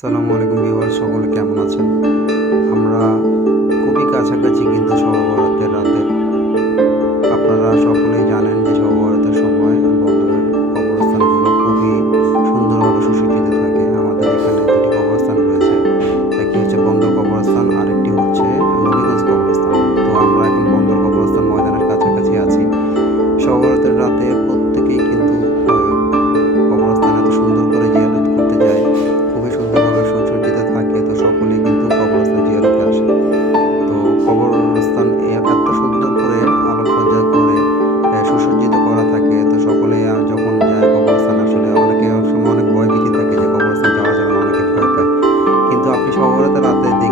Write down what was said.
সালামু আলাইকুম ভিউয়ার সকলে কেমন আছেন? আমরা খুবই কাছাকাছি কিন্তু delante de